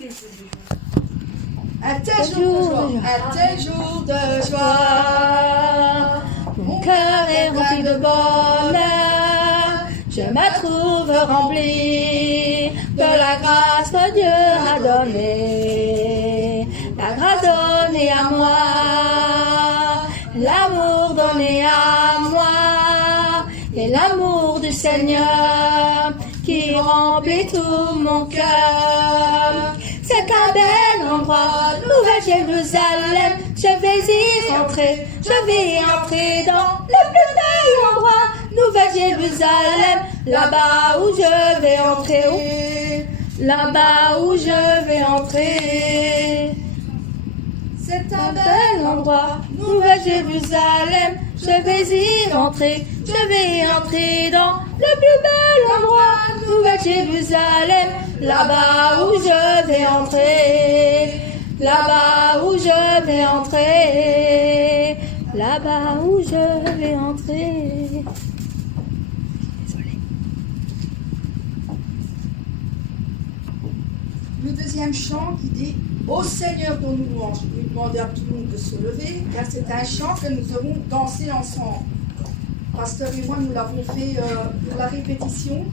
Un tel jour de joie, mon cœur est rempli de bonheur, je me trouve rempli de la grâce que Dieu a donnée, la grâce donnée à moi, l'amour donné à moi, et l'amour du Seigneur qui remplit tout mon cœur. C'est un bel endroit, Nouvelle Jérusalem, je vais y rentrer, je vais entrer dans le plus bel endroit, Nouvelle Jérusalem, là-bas où je vais entrer, là-bas où je vais entrer. C'est un bel endroit, Nouvelle Jérusalem, je vais y rentrer, je vais entrer dans le plus bel endroit, Nouvelle Jérusalem, là-bas où je vais entrer, là-bas où je vais entrer, là-bas où je vais entrer. Désolée. Le deuxième chant qui dit « Ô Seigneur, ton louange », je vais demander à tout le monde de se lever, car c'est un chant que nous avons dansé ensemble. Pasteur et moi, nous l'avons fait pour la répétition.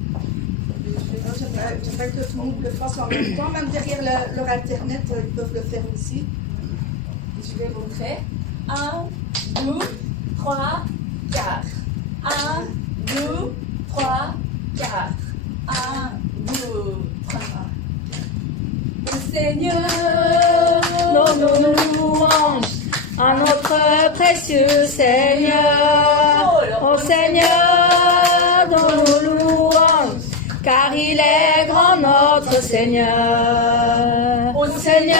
J'aimerais que tout le monde le fasse en même temps, même derrière leur internet, ils peuvent le faire aussi. Je vais montrer. 1, 2, 3, 4. 1, 2, 3, 4. 1, 2, 3. Au Seigneur, Donne nos louanges à notre précieux Seigneur. Au Seigneur, donne nos louanges, car il est grand notre Seigneur. Au Seigneur,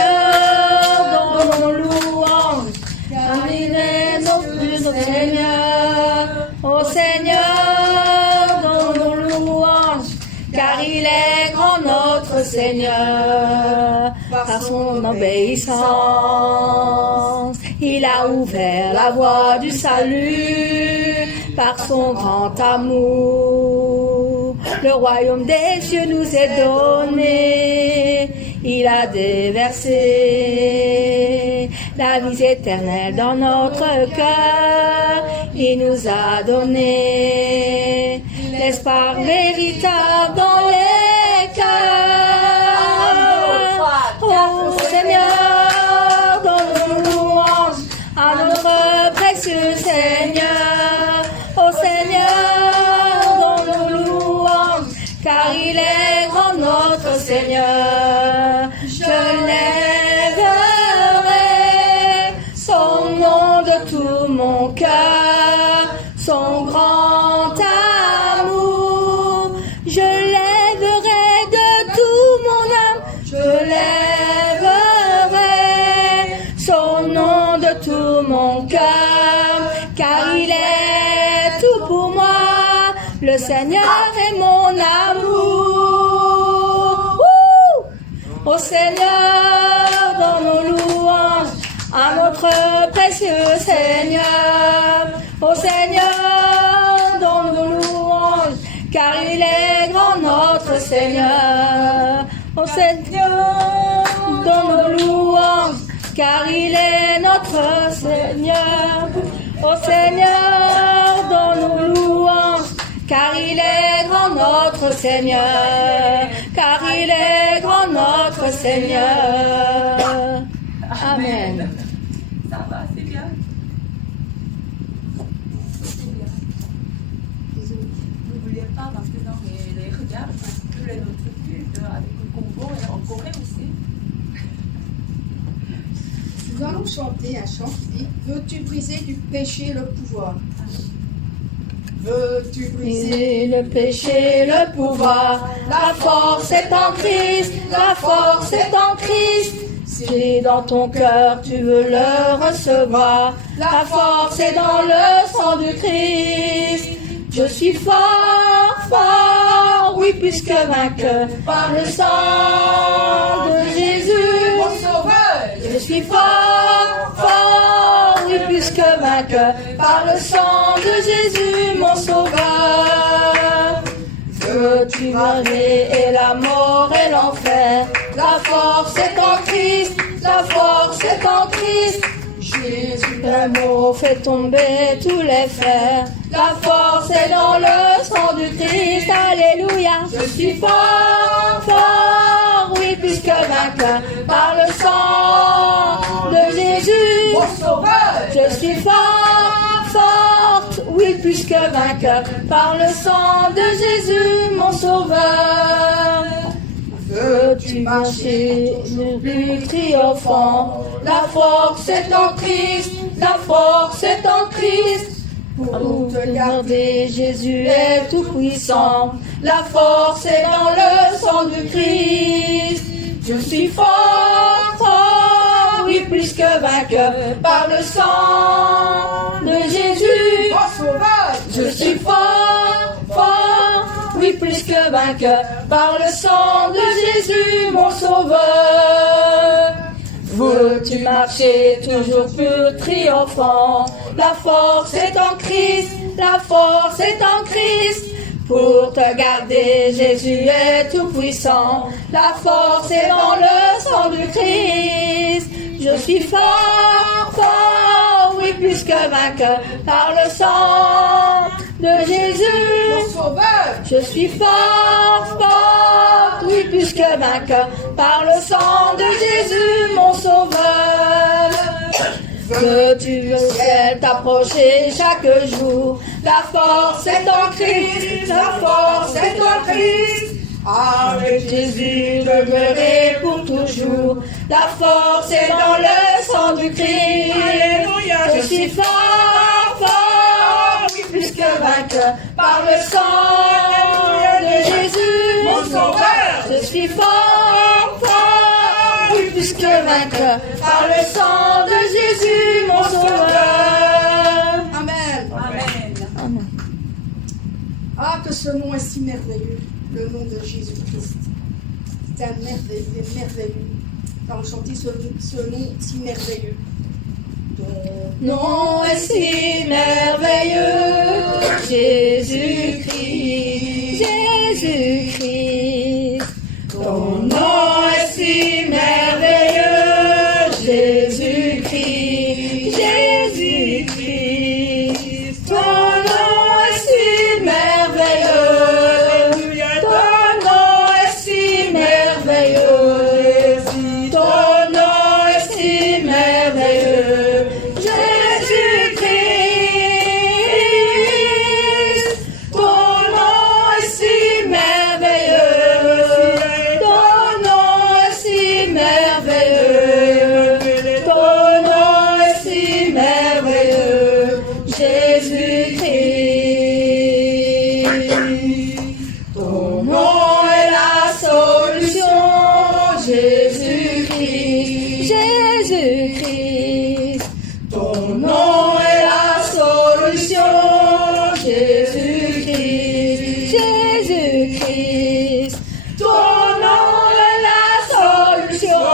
donne nos louanges, car il est notre Seigneur. Au Seigneur, donne nos louanges, car il est grand notre Seigneur. Par son obéissance, il a ouvert la voie du salut. Par son grand amour, le royaume des cieux nous est donné. Il a déversé la vie éternelle dans notre cœur. Il nous a donné l'espoir véritable dans les cœurs. Oh Seigneur, donne-nous louange à notre précieux Seigneur. Oh Seigneur, donne-nous louange, car il est grand notre Seigneur. Je lèverai son nom de tout mon cœur, son grand amour. Je lèverai de tout mon âme, je lèverai son nom de tout mon cœur, car il est tout pour moi. Le Seigneur est mon amour. Ô Seigneur, dans nos louanges à notre précieux Seigneur. Ô Seigneur, dans nos louanges, car il est grand notre Seigneur. Ô Seigneur, dans nos louanges, car il est notre Seigneur. Ô Seigneur, dans nos louanges, car il est grand notre Seigneur, car il est grand notre Seigneur. Amen. ça va, c'est bien. Vous ne vouliez pas parce que dans les regards, tous les autres cultes avec le Congo et en Corée aussi. Nous allons chanter un chant qui dit « Veux-tu briser du péché le pouvoir ?» Veux-tu briser le péché, le pouvoir? La force est en Christ, la force est en Christ. Si dans ton cœur tu veux le recevoir, la force est dans le sang du Christ. Je suis fort, fort, oui, plus que vainqueur, par le sang de Jésus, mon sauveur. Je suis fort, fort, oui, plus que vainqueur, par le sang de Jésus, mon sauveur. tu m'as et la mort et l'enfer. La force est en Christ, la force est en Christ. Jésus, l'amour fait tomber tous les fers. La force est dans le sang du Christ. Alléluia. Je suis fort, fort, oui, plus que vainqueur par le sang de Jésus. Mon sauveur. Je suis fort, forte, oui, plus que vainqueur par le sang de Jésus, mon sauveur. Veux-tu marcher le but triomphant? La force est en Christ, la force est en Christ. Pour te garder, Jésus est tout puissant. La force est dans le sang du Christ. Je suis fort, fort, oui, plus que vainqueur par le sang de Jésus. Mon sauveur. Je suis fort, fort, oui, plus que vainqueur par le sang de Jésus, mon sauveur. Veux-tu marcher toujours plus triomphant? La force est en Christ, la force est en Christ. Pour te garder, Jésus est tout puissant. La force est dans le sang du Christ. Je suis fort, fort, oui, plus que vainqueur par le sang de Jésus. Mon sauveur. Je suis fort, fort, oui, plus que vainqueur par le sang de Jésus, mon sauveur. Veux-tu le ciel t'approcher chaque jour? La force est en Christ, la force est en Christ. Avec Jésus, je verrai pour toujours. La force est dans le sang du Christ. Alléluia. Je suis fort, fort, oui, plus que vainqueur par le sang de Jésus, Mon sauveur. Je suis fort, fort, oui, plus que vainqueur par le sang de Jésus, mon sauveur. Amen. Amen. Amen. Ah, que ce nom est si merveilleux, le nom de Jésus-Christ. C'est un merveilleux, il est merveilleux. Quand on chantait ce nom si merveilleux. Ton Nom est si merveilleux, Jésus-Christ, Jésus-Christ. Ton nom est si merveilleux, Jésus-Christ, Jésus-Christ. Ton nom est si merveilleux, ton nom est si merveilleux, ton nom est si merveilleux, Jésus-Christ. Ton nom est si merveilleux, ton nom est si merveilleux, ton nom est si merveilleux, Jésus-Christ. Ton nom est la solution, Jésus-Christ, Jésus-Christ. Ton nom est la solution, Jésus-Christ, Jésus-Christ. Ton nom est la solution,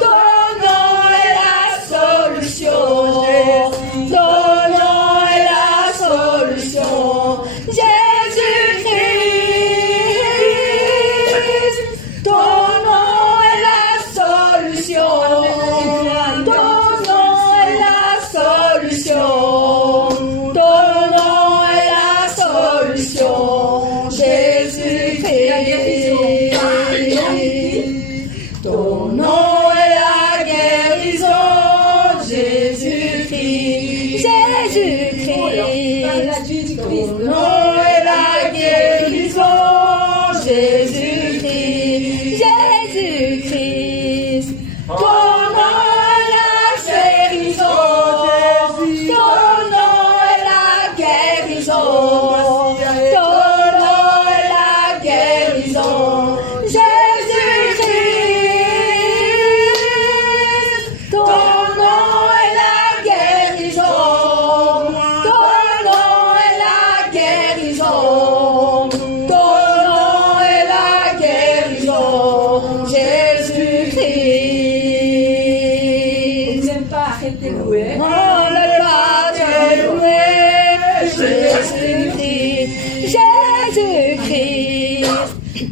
ton nom est la solution, ton nom est la solution, Jésus-Christ. Ton nom est la solution, ton nom est la solution, ton nom est la solution, Jésus-Christ. Ton nom est la guérison, Jésus-Christ, Jésus-Christ. Ton nom est la guérison, Jésus-Christ, Jésus-Christ. Ton nom est la guérison, ton nom est la guérison, ton nom est la guérison, Jésus-Christ. Ton nom est la guérison, ton nom est la guérison, ton nom est la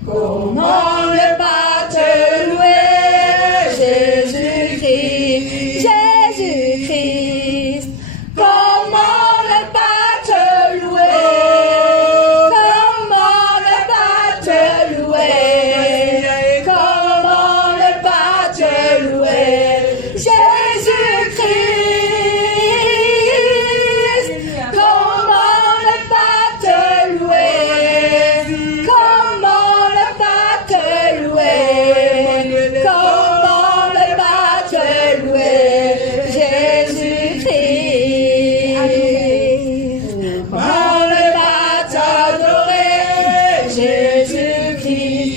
Comment ne pas te louer, Jésus-Christ, Jésus-Christ. Comment ne pas te louer, comment ne pas te louer, comment ne pas te louer, Jésus-Christ. Comment ne pas te louer, comment ne pas te louer, comment ne pas te louer, Jésus-Christ. Comment ne pas t'adorer, Jésus-Christ,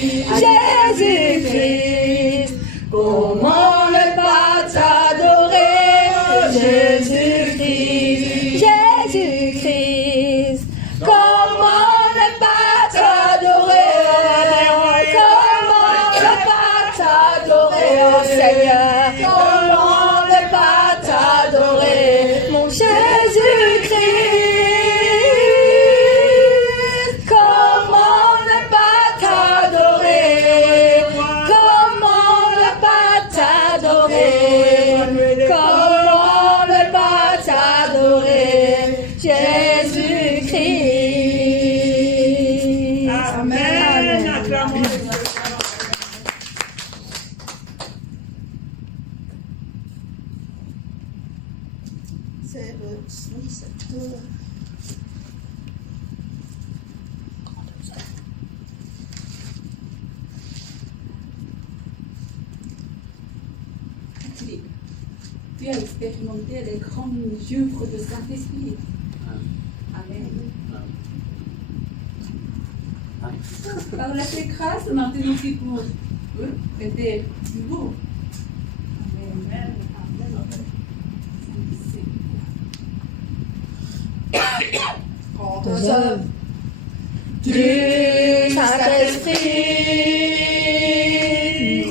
Jésus-Christ. Comment ne pas t'adorer, Jésus-Christ, Jésus-Christ. Comment ne pas t'adorer, comment ne pas t'adorer, oh Seigneur. Comment ne pas t'adorer, mon Jésus-Christ. Comment ne pas t'adorer, comment ne pas t'adorer, comment ne pas t'adorer, Jésus-Christ. Amen. Acclamons. C'est oui, cette Tu as expérimenté les grandes œuvres de Saint-Esprit. Amen. Par la grâce, maintenant qui pour eux était nouveau. Amen. grandes œuvres Du Saint-Esprit,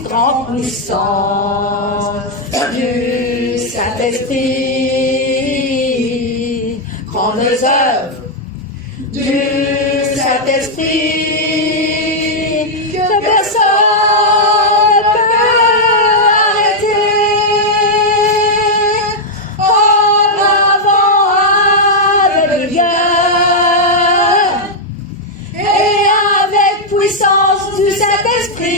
grande puissance, du Saint-Esprit, grandes œuvres, du Saint-Esprit, que personne ne peut arrêter. En avant avec vigueur et avec puissance du Saint-Esprit,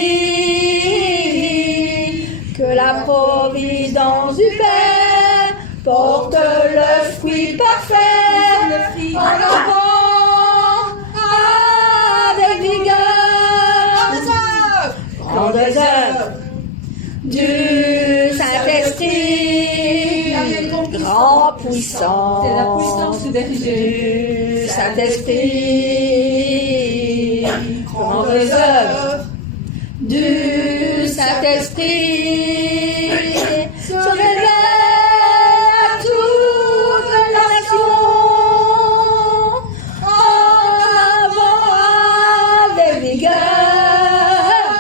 que la providence du Père porte le fruit parfait en avant avec vigueur. Grandes œuvres du Saint-Esprit, grande puissance, C'est la puissance de Dieu. du Saint-Esprit, grandes œuvres du Saint-Esprit, se révèle à toute nation, en avant avec vigueur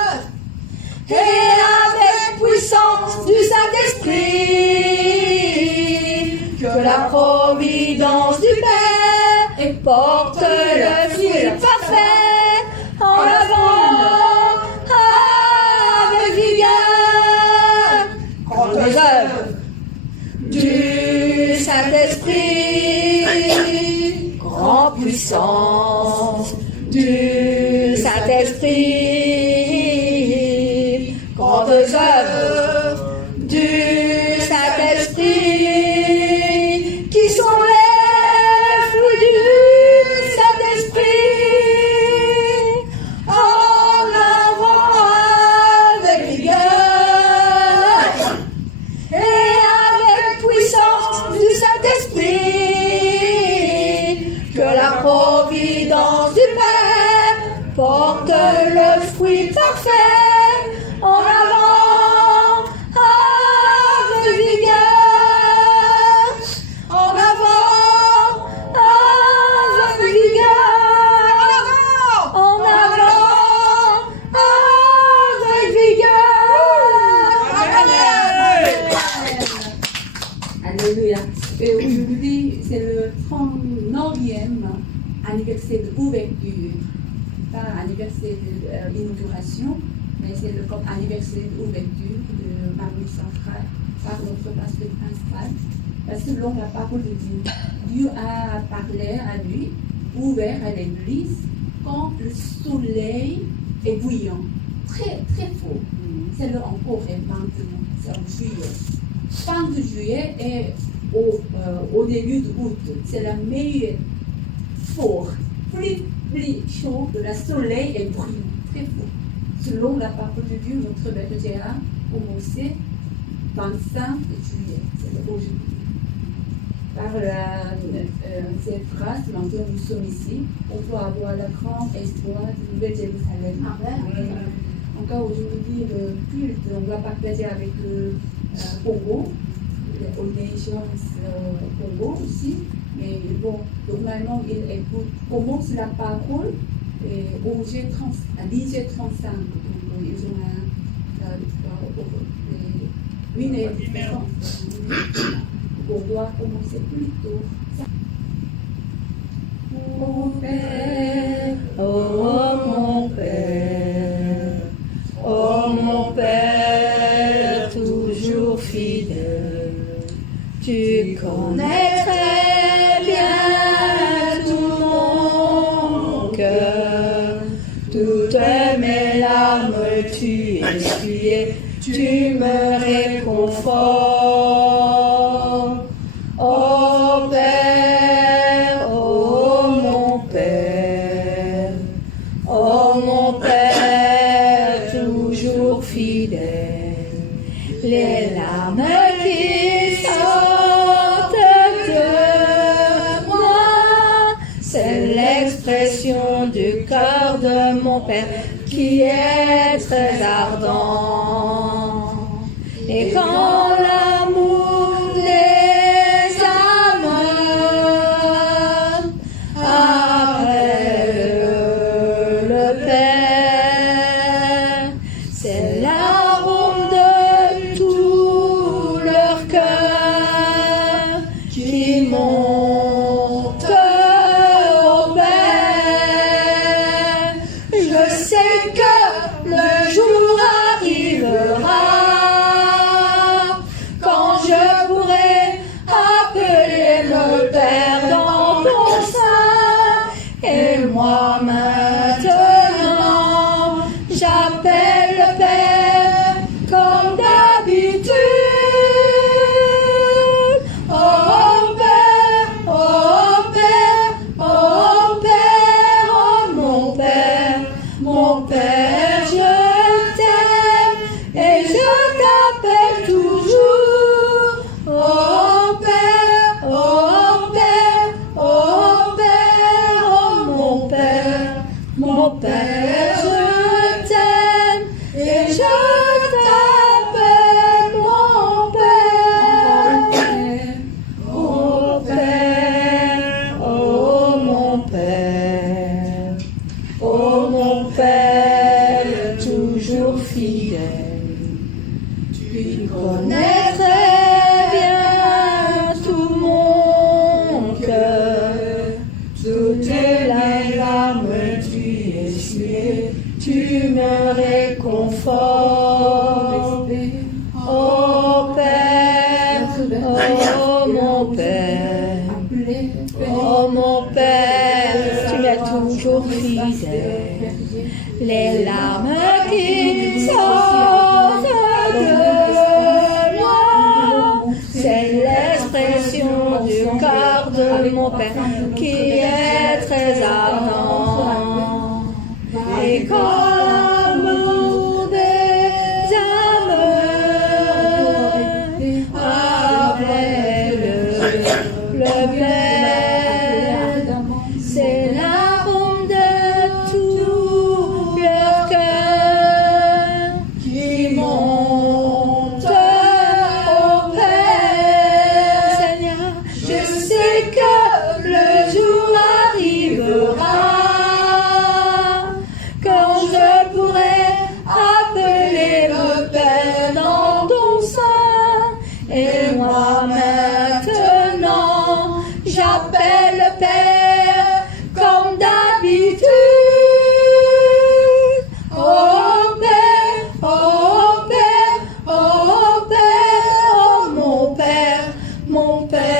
et avec puissance du Saint-Esprit, que la providence du Père porte le fruit parfait en avant avec vigueur. Grandes œuvres du Saint-Esprit, grande puissance du Saint-Esprit, grandes œuvres du Saint-Esprit, qui sont les fruits du Saint-Esprit, en avant avec vigueur et avec puissance du Saint-Esprit, que la providence du Père porte le fruit parfait en avant avec vigueur, en avant avec vigueur, en avant avec vigueur. Alléluia. Et aujourd'hui, c'est le 39e anniversaire d'ouverture. Pas anniversaire l'inauguration, mais c'est comme anniversaire d'ouverture de Marie Centrale par notre pasteur principal. Parce que selon la parole de Dieu, Dieu a parlé à lui, ouvert à l'église, quand le soleil est bouillant. Très, très fort. C'est le encore et maintenant, c'est en juillet. Fin de juillet et au début d'août, c'est la meilleure fort, plus chaud de la soleil est brillant, très fort. Selon la parole de Dieu, notre berger a commencé 25 juillet, c'est aujourd'hui. Par cette phrase, maintenant nous sommes ici, on peut avoir le grand espoir de Nouvelle Jérusalem. Amen. Encore aujourd'hui, le culte, on va partager avec Congo, les nations Congo aussi. Mais bon, normalement, il commence la parole au G35. Donc, ils ont une différence. On doit commencer plus tôt. Mon Père, Oh mon Père, oh mon Père, toujours fidèle, tu connais très bien tout mon cœur, toutes mes larmes tu essuyais, tu me réconfortes. Oh Père, oh mon Père, oh mon Père, toujours fidèle, les larmes qui sortent de moi, c'est l'expression du cœur de mon Père qui est très ardent. Et quand l'amour des âmes appelle le Père, c'est l'arôme de tout leur cœur qui monte au Père. Je sais que le jour arrivera quand je pourrai appeler le Père dans ton sein. Et moi maintenant, j'appelle le Père comme d'habitude. Oh Père, oh Père, oh Père, oh mon Père, je t'aime et je t'appelle toujours. Oh Père, oh Père, oh Père, oh mon Père, je t'aime et je t'appelle mon Père. Oh Père, oh mon Père, oh mon Père, toujours fidèle, tu connais très bien tout mon cœur, toutes les larmes tu essuyais, tu me réconfortes. Oh Père, oh mon Père, oh mon Père, tu m'es toujours fidèle. Les larmes qui sortent de moi, c'est l'expression du cœur de mon Père qui est très ardent. Et quand l'amour des âmes appelle le Père, c'est l'arôme de tout leur cœur qui monte au Père. Seigneur, je sais que le jour arrivera quand je mon Père.